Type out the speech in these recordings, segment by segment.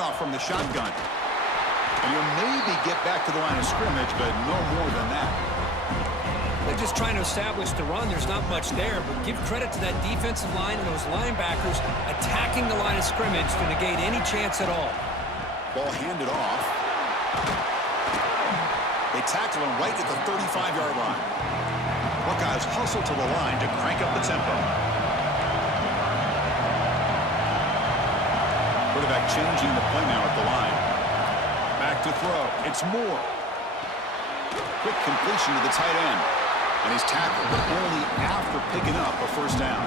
handoff from the shotgun. And he'll maybe get back to the line of scrimmage, but no more than that. They're just trying to establish the run. There's not much there, but give credit to that defensive line and those linebackers attacking the line of scrimmage to negate any chance at all. Ball handed off. They tackle him right at the 35-yard line. Buckeyes hustle to the line to crank up the tempo. Quarterback changing the play now at the line. Back to throw. It's Moore. Quick completion to the tight end. And he's tackled, but only after picking up a first down.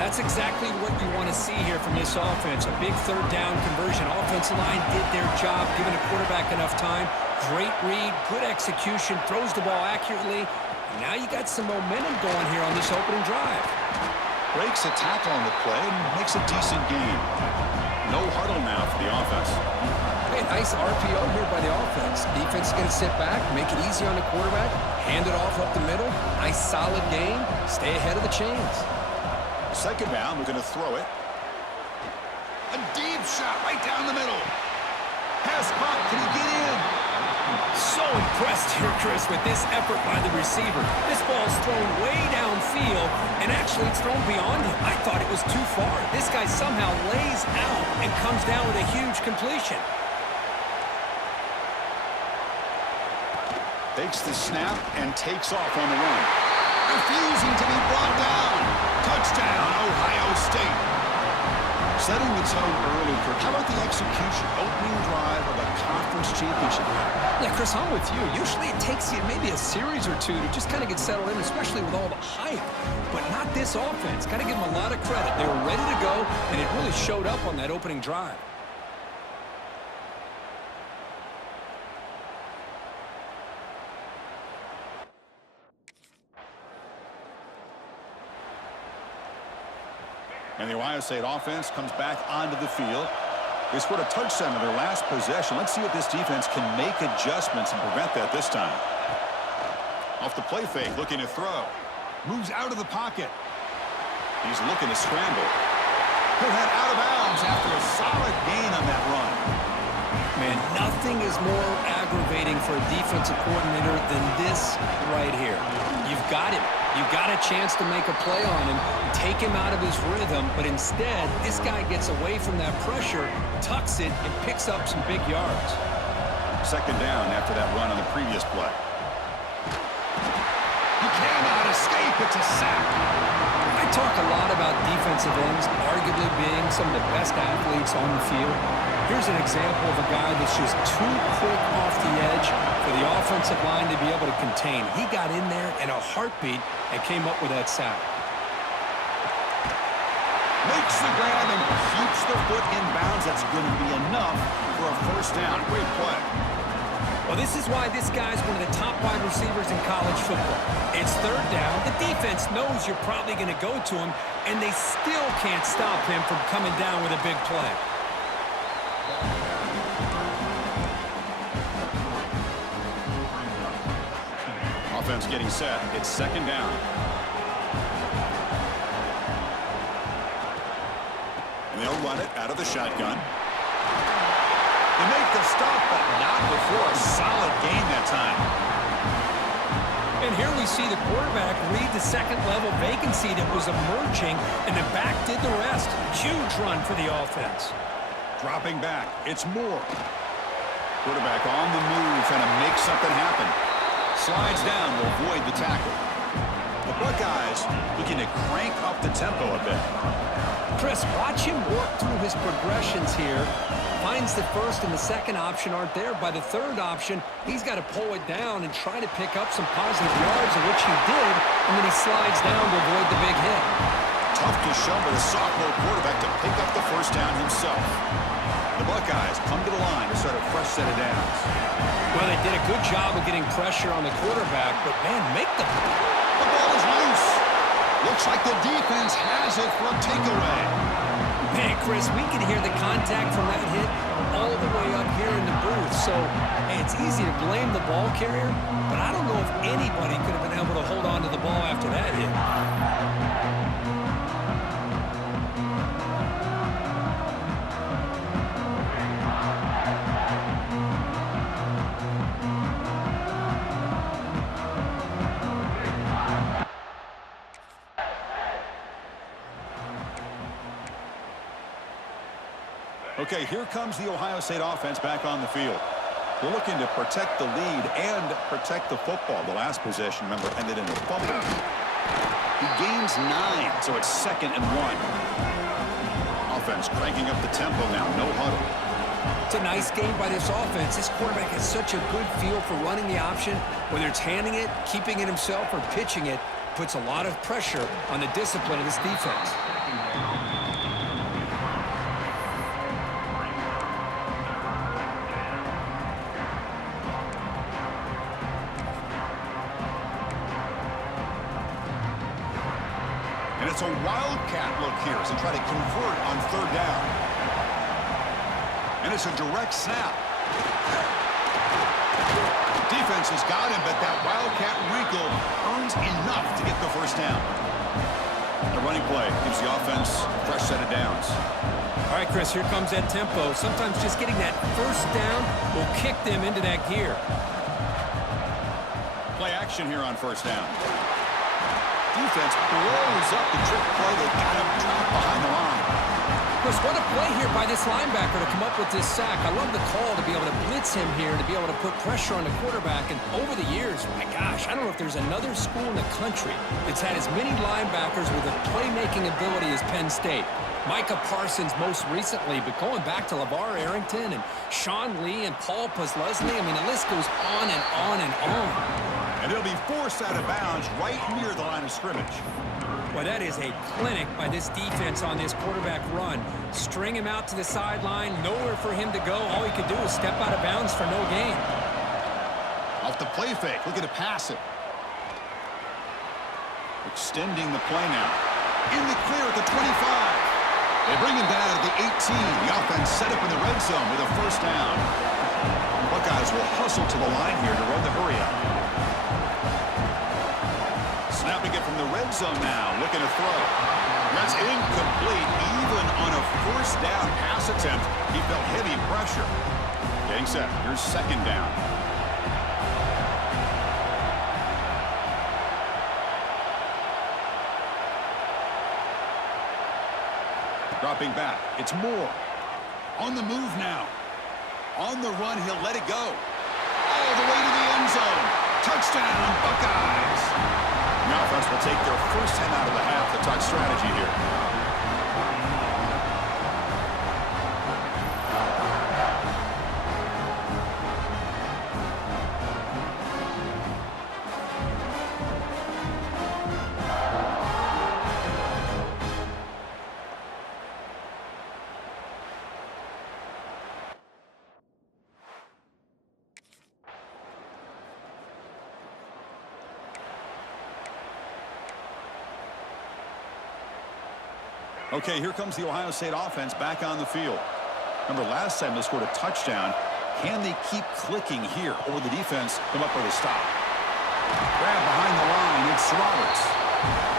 That's exactly what you want to see here from this offense. A big third down conversion. Offensive line did their job, giving the quarterback enough time. Great read, good execution, throws the ball accurately. And now you got some momentum going here on this opening drive. Breaks a tackle on the play and makes a decent gain. No huddle now for the offense. Hey, nice RPO here by the offense. Defense is going to sit back, make it easy on the quarterback, hand it off up the middle. Nice solid game. Stay ahead of the chains. Second down, we're going to throw it. A deep shot right down the middle. Pass caught. Can he get in? So impressed here, Chris, with this effort by the receiver. This ball's thrown way downfield, and actually it's thrown beyond him. I thought it was too far. This guy somehow lays out and comes down with a huge completion. Takes the snap and takes off on the run. Refusing to be brought down. Touchdown, Ohio State. Setting the tone early, Kirk. How about the execution? Opening drive of a conference championship. Yeah, Chris, I'm with you. Usually it takes you maybe a series or two to just kind of get settled in, especially with all the hype. But not this offense. Got to give them a lot of credit. They were ready to go, and it really showed up on that opening drive. And the Ohio State offense comes back onto the field. They scored a touchdown in their last possession. Let's see if this defense can make adjustments and prevent that this time. Off the play fake, looking to throw. Moves out of the pocket. He's looking to scramble. He'll head out of bounds after a solid gain on that run. Man, nothing is more aggravating for a defensive coordinator than this right here. You've got him. You've got a chance to make a play on him, take him out of his rhythm, but instead, this guy gets away from that pressure, tucks it, and picks up some big yards. Second down after that run on the previous play. He cannot escape. It's a sack. I talk a lot about defensive ends arguably being some of the best athletes on the field. Here's an example of a guy that's just too quick off the edge for the offensive line to be able to contain. He got in there in a heartbeat and came up with that sack. Makes the grab and keeps the foot in bounds. That's going to be enough for a first down. Great play. Well, this is why this guy's one of the top wide receivers in college football. It's third down. The defense knows you're probably going to go to him, and they still can't stop him from coming down with a big play. Offense getting set. It's second down. And they'll run it out of the shotgun. They make the stop, but not before a solid gain that time. And here we see the quarterback read the second-level vacancy that was emerging, and the back did the rest. Huge run for the offense. Dropping back. It's Moore. Quarterback on the move, trying to make something happen. Slides down to avoid the tackle. The Buckeyes looking to crank up the tempo a bit. Chris, watch him work through his progressions here. Finds the first and the second option aren't there. By the third option, he's got to pull it down and try to pick up some positive yards, of which he did, and then he slides down to avoid the big hit. Tough to show by the sophomore quarterback to pick up the first down himself. The Buckeyes come to the line to start a fresh set of downs. Well, they did a good job of getting pressure on the quarterback, but, man, make the play. The ball is loose. Looks like the defense has it for a takeaway. Man, Chris, we can hear the contact from that hit all the way up here in the booth. So, hey, it's easy to blame the ball carrier, but I don't know if anybody could have been able to hold on to the ball after that hit. Okay, here comes the Ohio State offense back on the field. They're looking to protect the lead and protect the football. The last possession, remember, ended in a fumble. He gains 9, so it's 2nd and 1. Offense cranking up the tempo now, no huddle. It's a nice game by this offense. This quarterback has such a good feel for running the option. Whether it's handing it, keeping it himself, or pitching it, puts a lot of pressure on the discipline of this defense. And it's a wildcat look here as they try to convert on 3rd down. And it's a direct snap. Defense has got him, but that wildcat wrinkle earns enough to get the 1st down. The running play gives the offense a fresh set of downs. All right, Chris, here comes that tempo. Sometimes just getting that 1st down will kick them into that gear. Play action here on 1st down. Defense blows up the trick play. They got him trapped behind the line. Chris, what a play here by this linebacker to come up with this sack. I love the call to be able to blitz him here, to be able to put pressure on the quarterback. And over the years, my gosh, I don't know if there's another school in the country that's had as many linebackers with a playmaking ability as Penn State. Micah Parsons most recently, but going back to LeVar Arrington and Sean Lee and Paul Posluszny, I mean, the list goes on and on and on. And it'll be forced out of bounds right near the line of scrimmage. Well, that is a clinic by this defense on this quarterback run. String him out to the sideline, nowhere for him to go. All he could do is step out of bounds for no gain. Off the play fake, looking to pass it. Extending the play now. In the clear at the 25. They bring him down at the 18. The offense set up in the red zone with a 1st down. Buckeyes will hustle to the line here to run the hurry up. Snapping it from the red zone now, looking to throw. That's incomplete. Even on a 1st down pass attempt, he felt heavy pressure. Getting set. Here's 2nd down. Dropping back. It's Moore. On the move now. On the run, he'll let it go. All the way to the end zone. Touchdown, Buckeyes. The offense will take their 1st 10 out of the half. The touch strategy here. Okay, here comes the Ohio State offense back on the field. Remember, last time they scored a touchdown. Can they keep clicking here, or will the defense come up with a stop? Grab behind the line. It's Roberts.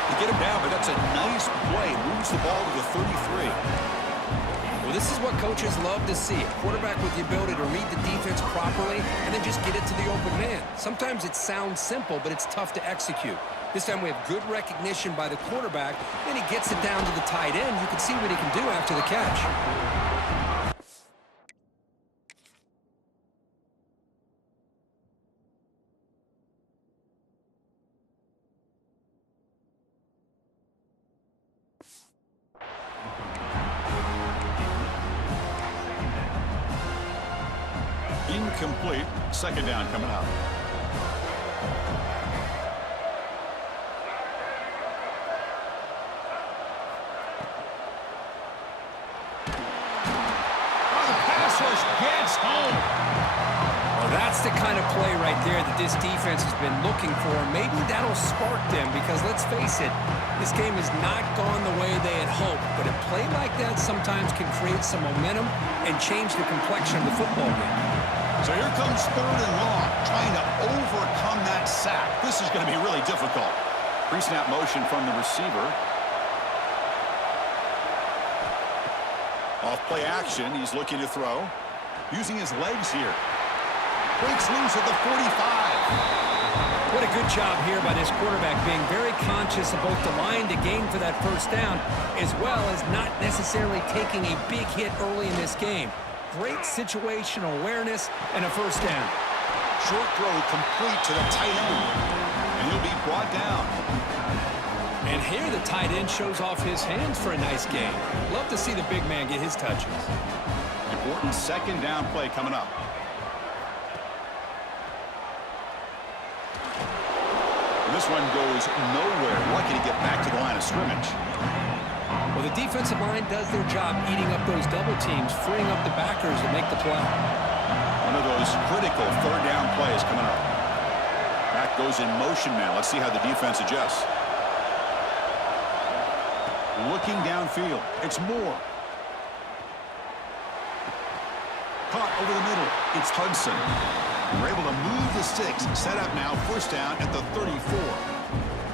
They get him down, but that's a nice play. Moves the ball to the 33. Well, this is what coaches love to see. A quarterback with the ability to read the defense properly and then just get it to the open man. Sometimes it sounds simple, but it's tough to execute. This time we have good recognition by the quarterback, and he gets it down to the tight end. You can see what he can do after the catch. Incomplete. 2nd down coming up. Gets home. Well, that's the kind of play right there that this defense has been looking for. Maybe that'll spark them because, let's face it, this game has not gone the way they had hoped. But a play like that sometimes can create some momentum and change the complexion of the football game. So here comes 3rd and long, trying to overcome that sack. This is going to be really difficult. Pre-snap motion from the receiver. Off play action, he's looking to throw. Using his legs here. Breaks loose at the 45. What a good job here by this quarterback, being very conscious of both the line to gain for that first down, as well as not necessarily taking a big hit early in this game. Great situational awareness and a first down. Short throw complete to the tight end. And he'll be brought down. And here the tight end shows off his hands for a nice gain. Love to see the big man get his touches. Important second down play coming up. This one goes nowhere. Lucky to get back to the line of scrimmage. Well, the defensive line does their job eating up those double teams, freeing up the backers to make the play. One of those critical third down plays coming up. Back goes in motion now. Let's see how the defense adjusts. Looking downfield. It's Moore. Caught over the middle. It's Hudson. We're able to move the sticks. Set up now. First down at the 34.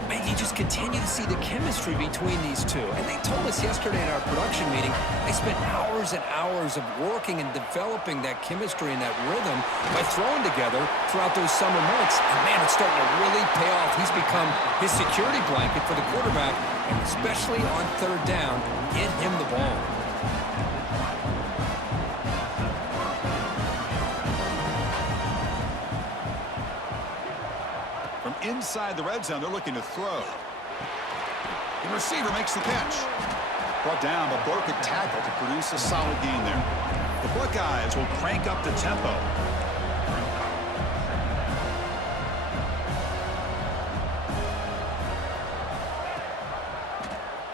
And you just continue to see the chemistry between these two. And they told us yesterday in our production meeting, they spent hours and hours of working and developing that chemistry and that rhythm by throwing together throughout those summer months. And man, it's starting to really pay off. He's become his security blanket for the quarterback, and especially on third down, get him the ball. Inside the red zone, they're looking to throw. The receiver makes the catch. Brought down, but broke a tackle to produce a solid gain there. The Buckeyes will crank up the tempo.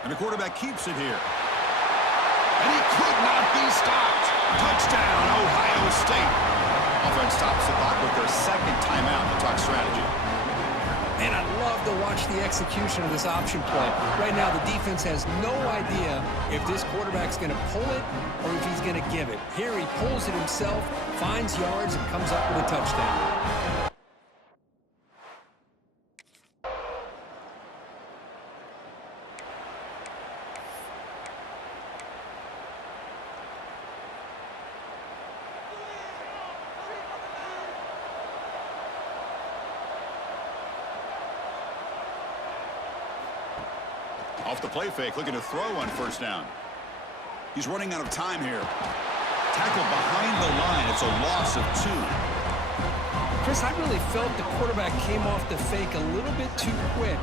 And the quarterback keeps it here. And he could not be stopped. Touchdown, Ohio State. Offense stops the clock with their second timeout to talk strategy. And I love to watch the execution of this option play. Right now, the defense has no idea if this quarterback's going to pull it or if he's going to give it. Here he pulls it himself, finds yards, and comes up with a touchdown. Off the play fake, looking to throw on first down. He's running out of time here. Tackled behind the line. It's a loss of 2. Chris, I really felt the quarterback came off the fake a little bit too quick.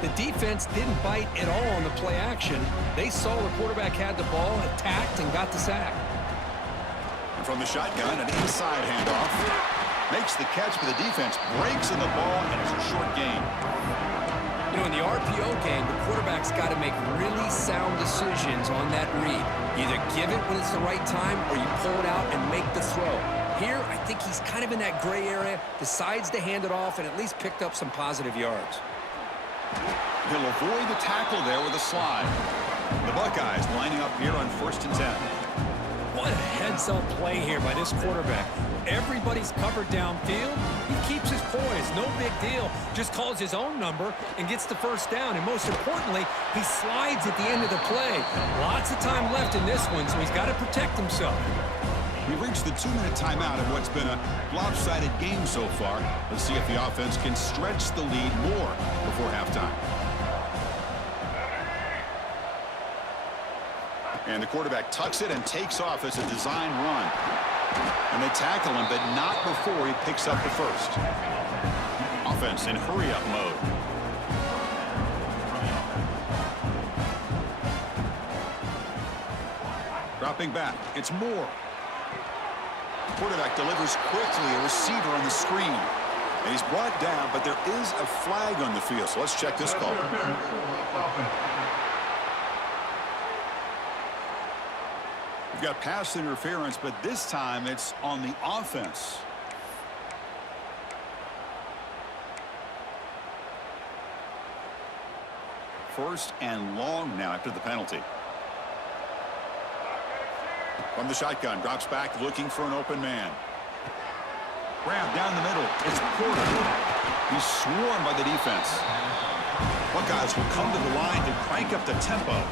The defense didn't bite at all on the play action. They saw the quarterback had the ball, attacked, and got the sack. And from the shotgun, an inside handoff. Makes the catch, but the defense breaks in the ball, and it's a short gain. You know, in the RPO game, the quarterback's got to make really sound decisions on that read. Either give it when it's the right time or you pull it out and make the throw. Here, I think he's kind of in that gray area, decides to hand it off, and at least picked up some positive yards. He'll avoid the tackle there with a slide. The Buckeyes lining up here on 1st and 10. What a heads-up play here by this quarterback. Everybody's covered downfield. He keeps his poise. No big deal. Just calls his own number and gets the first down. And most importantly, he slides at the end of the play. Lots of time left in this one, so he's got to protect himself. We reached the 2-minute timeout of what's been a lopsided game so far. Let's see if the offense can stretch the lead more before halftime. And the quarterback tucks it and takes off as a design run. And they tackle him, but not before he picks up the first. Offense in hurry-up mode. Dropping back, it's Moore. Quarterback delivers quickly, a receiver on the screen. And he's brought down, but there is a flag on the field, so let's check this call. We've got pass interference, but this time it's on the offense. First and long now after the penalty. From the shotgun, drops back looking for an open man. Grab down the middle. It's Porter. He's swarmed by the defense. Buckeyes will come to the line to crank up the tempo.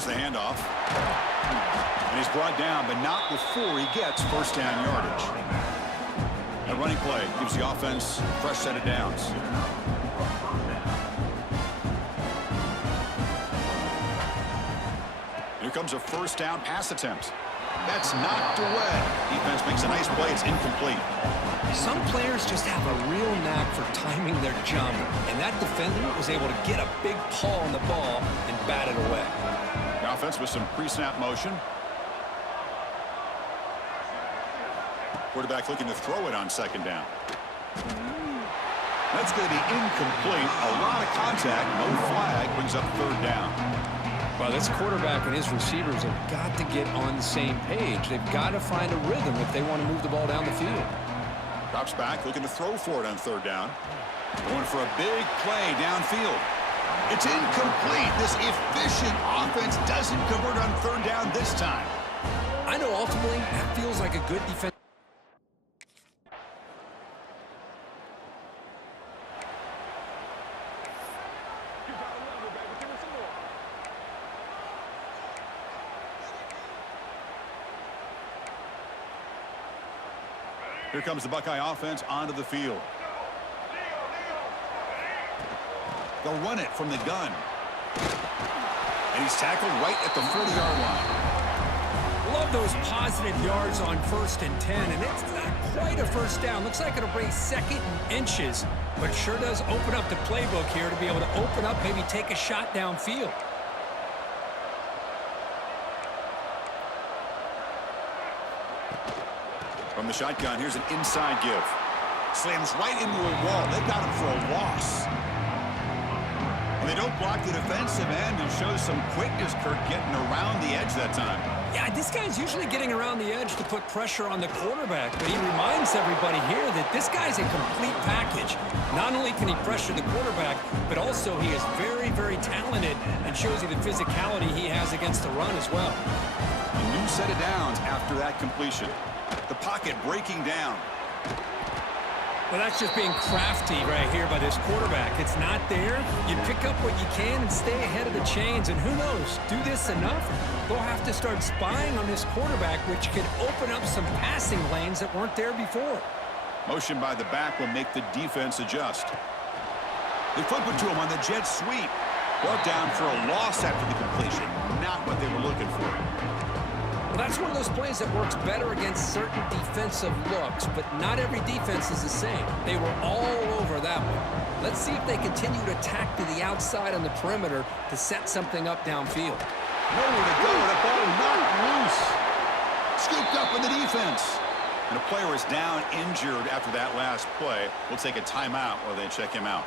Here's the handoff. And he's brought down, but not before he gets first down yardage. That running play gives the offense a fresh set of downs. Here comes a first down pass attempt. That's knocked away. Defense makes a nice play. It's incomplete. Some players just have a real knack for timing their jump, and that defender was able to get a big paw on the ball and bat it away. The offense with some pre-snap motion. Quarterback looking to throw it on second down. That's going to be incomplete. A lot of contact. No flag. Brings up third down. Well, this quarterback and his receivers have got to get on the same page. They've got to find a rhythm if they want to move the ball down the field. Drops back, looking to throw for it on third down. Going for a big play downfield. It's incomplete. This efficient offense doesn't convert on third down this time. I know ultimately that feels like a good defense. Here comes the Buckeye offense onto the field. They'll run it from the gun. And he's tackled right at the 40-yard line. Love those positive yards on 1st and 10, and it's not quite a first down. Looks like it'll bring second and inches, but sure does open up the playbook here to be able to open up, maybe take a shot downfield. From the shotgun, here's an inside give. Slams right into a wall. They got him for a loss. And they don't block the defensive end and shows some quickness, Kirk, getting around the edge that time. Yeah, this guy's usually getting around the edge to put pressure on the quarterback, but he reminds everybody here that this guy's a complete package. Not only can he pressure the quarterback, but also he is very, very talented and shows you the physicality he has against the run as well. A new set of downs after that completion. The pocket breaking down. Well, that's just being crafty right here by this quarterback. It's not there. You pick up what you can and stay ahead of the chains. And who knows, do this enough, they'll have to start spying on this quarterback, which could open up some passing lanes that weren't there before. Motion by the back will make the defense adjust. They flip it to him on the jet sweep. Brought down for a loss after the completion. Not what they were looking for. Well, that's one of those plays that works better against certain defensive looks, but not every defense is the same. They were all over that one. Let's see if they continue to attack to the outside on the perimeter to set something up downfield. Nowhere to go, the ball knocked loose. Scooped up in the defense. And a player is down injured after that last play. We'll take a timeout while they check him out.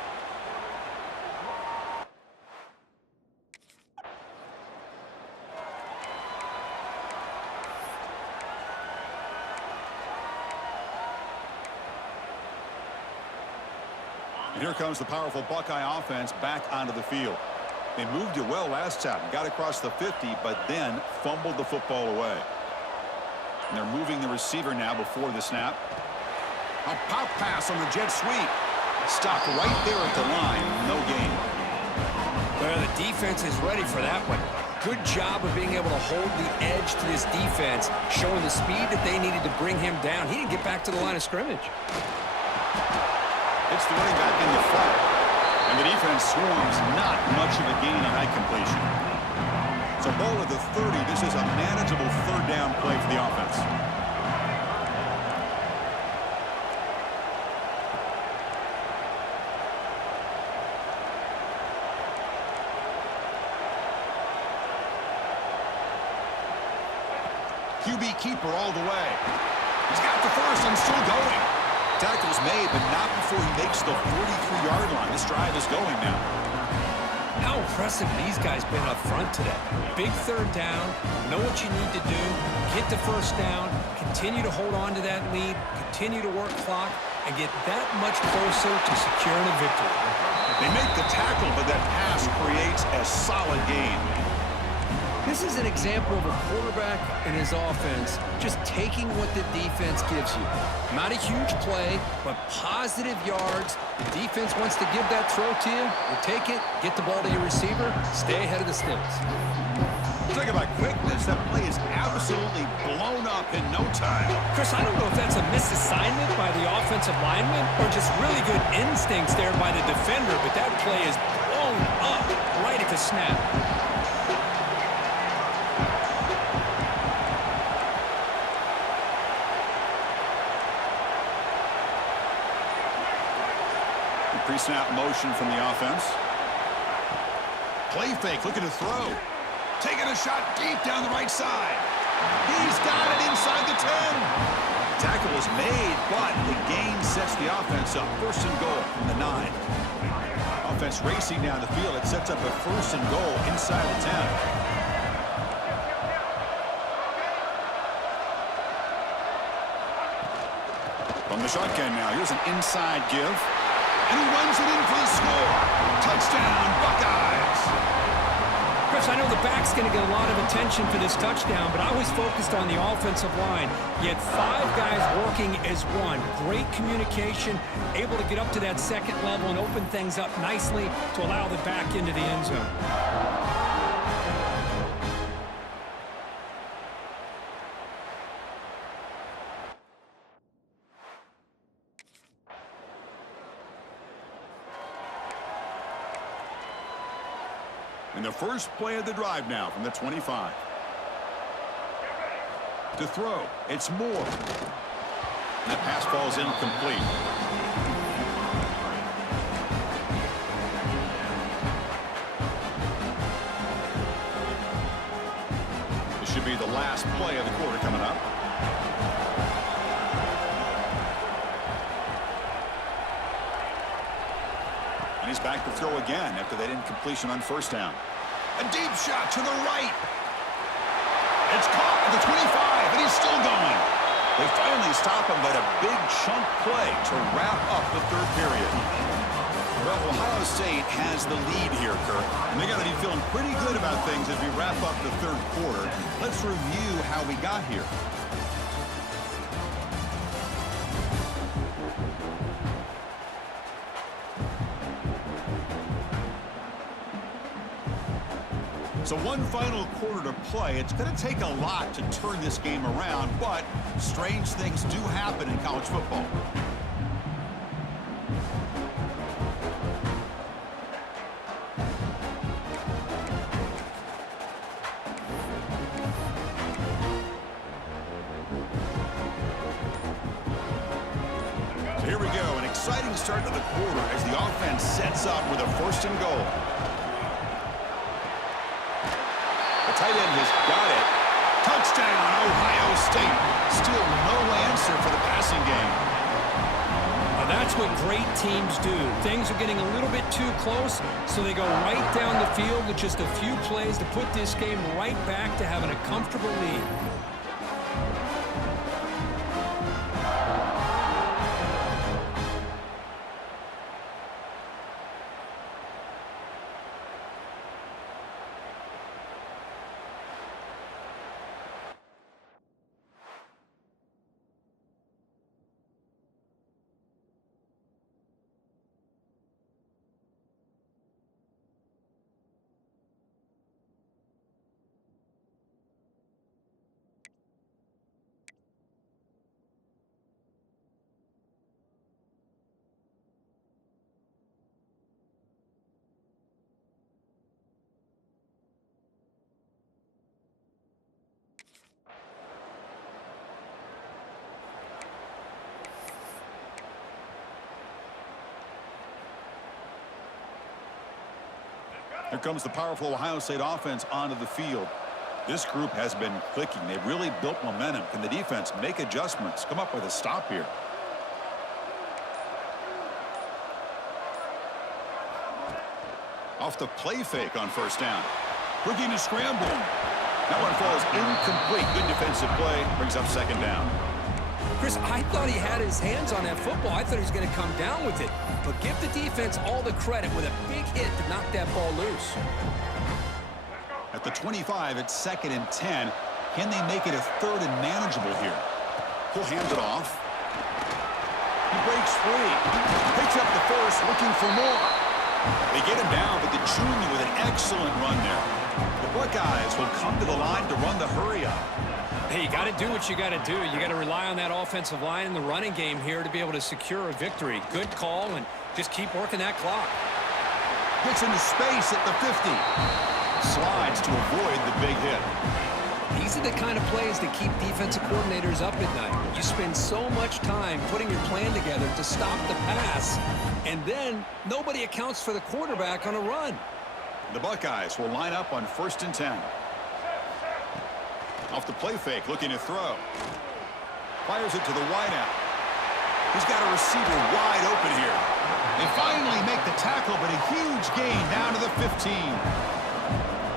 And here comes the powerful Buckeye offense back onto the field. They moved it well last time, got across the 50, but then fumbled the football away. And they're moving the receiver now before the snap. A pop pass on the jet sweep. Stopped right there at the line. No gain. Well, the defense is ready for that one. Good job of being able to hold the edge to this defense, showing the speed that they needed to bring him down. He didn't get back to the line of scrimmage. It's the running back in the flat. And the defense swarms, not much of a gain on that completion. It's a ball at the 30. This is a manageable third down play for the offense. QB keeper all the way. He's got the first and still going. Tackle's made, but not before he makes the 43-yard line. This drive is going now. How impressive these guys been up front today. Big third down, know what you need to do, get the first down, continue to hold on to that lead, continue to work clock, and get that much closer to securing a victory. They make the tackle, but that pass creates a solid gain. This is an example of a quarterback and his offense just taking what the defense gives you. Not a huge play, but positive yards. The defense wants to give that throw to you. You take it, get the ball to your receiver, stay ahead of the sticks. Talk about quickness. That play is absolutely blown up in no time. Chris, I don't know if that's a misassignment by the offensive lineman or just really good instincts there by the defender, but that play is blown up right at the snap. Pre-snap motion from the offense. Play fake, looking to throw. Taking a shot deep down the right side. He's got it inside the 10. Tackle is made, but the gain sets the offense up. First and goal from the 9. Offense racing down the field. It sets up a first and goal inside the 10. From the shotgun now, here's an inside give. And he runs it in for the score. Touchdown, Buckeyes. Chris, I know the back's going to get a lot of attention for this touchdown, but I was focused on the offensive line. You had 5 guys working as one. Great communication, able to get up to that second level and open things up nicely to allow the back into the end zone. And the first play of the drive now from the 25. To throw, it's Moore. And that pass falls incomplete. This should be the last play of the quarter coming up. And he's back to throw again after that incompletion on first down. A deep shot to the right. It's caught at the 25, and he's still going. They finally stop him, but a big chunk play to wrap up the third period. Well, Ohio State has the lead here, Kirk. And they got to be feeling pretty good about things as we wrap up the third quarter. Let's review how we got here. So one final quarter to play. It's going to take a lot to turn this game around, but strange things do happen in college football. So here we go, an exciting start to the quarter as the offense sets up with a first and goal. Tight end has got it. Touchdown, Ohio State. Still no answer for the passing game. Now that's what great teams do. Things are getting a little bit too close, so they go right down the field with just a few plays to put this game right back to having a comfortable lead. Here comes the powerful Ohio State offense onto the field. This group has been clicking. They've really built momentum. Can the defense make adjustments? Come up with a stop here. Off the play fake on first down. Looking to scramble. That one falls incomplete. Good defensive play. Brings up second down. Chris, I thought he had his hands on that football. I thought he was going to come down with it. But give the defense all the credit with a big hit to knock that ball loose. At the 25, it's 2nd and 10. Can they make it a 3rd and manageable here? He'll hand it off. He breaks free. Picks up the first, looking for more. They get him down, but the junior with an excellent run there. The Buckeyes will come to the line to run the hurry up. Hey, you got to do what you got to do. You got to rely on that offensive line in the running game here to be able to secure a victory. Good call, and just keep working that clock. Gets into space at the 50. Slides to avoid the big hit. These are the kind of plays that keep defensive coordinators up at night. You spend so much time putting your plan together to stop the pass, and then nobody accounts for the quarterback on a run. The Buckeyes will line up on 1st and 10. Off the play fake, looking to throw. Fires it to the wideout. He's got a receiver wide open here. They finally make the tackle, but a huge gain down to the 15.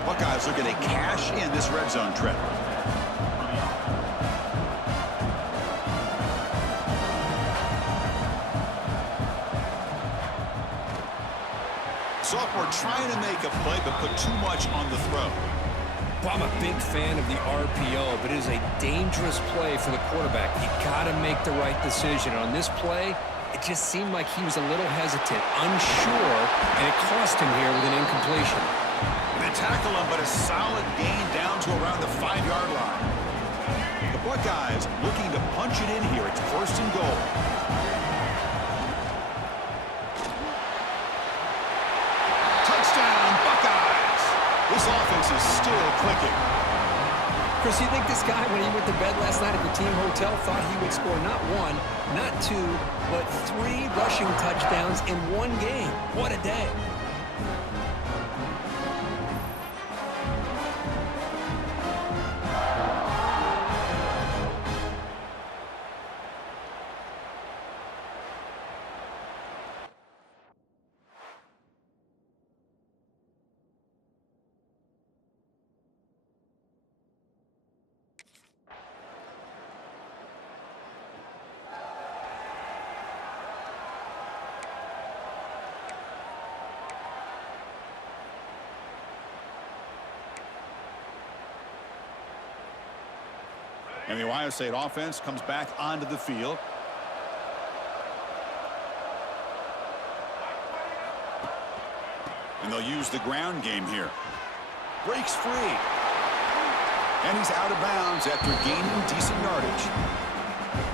Buckeyes looking to cash in this red zone trip. Sophomore trying to make a play, but put too much on the throw. Well, I'm a big fan of the RPO, but it is a dangerous play for the quarterback. You got to make the right decision. On this play, it just seemed like he was a little hesitant, unsure, and it cost him here with an incompletion. They tackle him, but a solid gain down to around the 5-yard line. The Buckeyes looking to punch it in here. It's 1st and goal. Touchdown, Buckeyes! This offense is still clicking. Chris, you think this guy, when he went to bed last night at the team hotel, thought he would score not 1, not 2, but 3 rushing touchdowns in one game? What a day. And the Ohio State offense comes back onto the field. And they'll use the ground game here. Breaks free. And he's out of bounds after gaining decent yardage.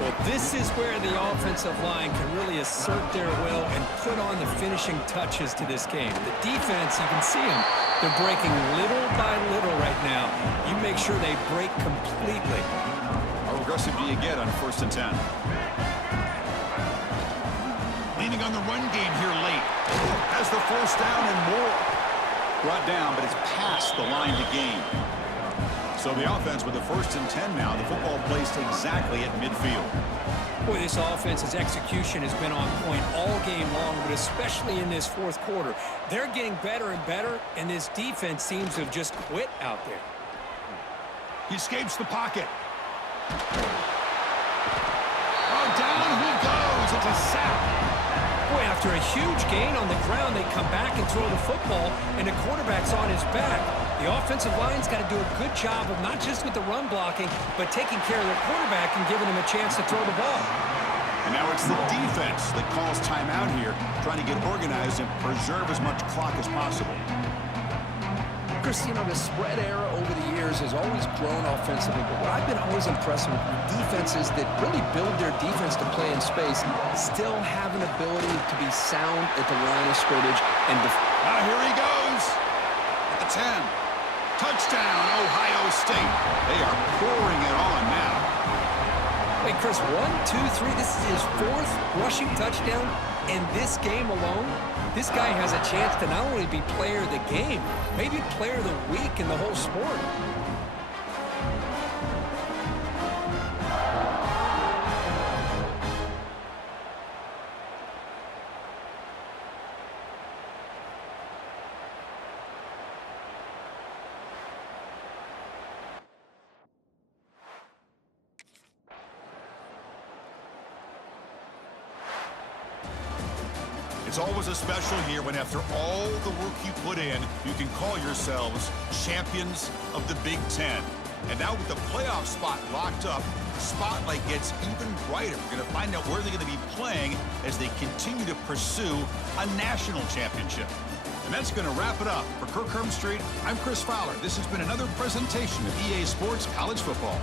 Well, this is where the offensive line can really assert their will and put on the finishing touches to this game. The defense, you can see them. They're breaking little by little right now. You make sure they break completely. How aggressive do you get on 1st and 10? Leaning on the run game here late. Has the 1st down and more. Brought down, but it's past the line to gain. So the offense with the 1st and 10 now. The football placed exactly at midfield. Boy, this offense's execution has been on point all game long, but especially in this 4th quarter. They're getting better and better, and this defense seems to have just quit out there. He escapes the pocket. Oh, down he goes. It's a sack. Boy, after a huge gain on the ground, they come back and throw the football, and the quarterback's on his back. The offensive line's got to do a good job of not just with the run blocking, but taking care of their quarterback and giving him a chance to throw the ball. And now it's the defense that calls timeout here, trying to get organized and preserve as much clock as possible. Chris, you know, the spread era over the years has always grown offensively, but what I've been always impressed with defenses that really build their defense to play in space still have an ability to be sound at the line of scrimmage. And here he goes at the 10. Touchdown, Ohio State. They are pouring it on now. Wait, Chris, 1, 2, 3. This is his 4th rushing touchdown in this game alone. This guy has a chance to not only be player of the game, maybe player of the week in the whole sport. It's always a special year when after all the work you put in, you can call yourselves champions of the Big Ten. And now with the playoff spot locked up, the spotlight gets even brighter. We're going to find out where they're going to be playing as they continue to pursue a national championship. And that's going to wrap it up. For Kirk Street, I'm Chris Fowler. This has been another presentation of EA Sports College Football.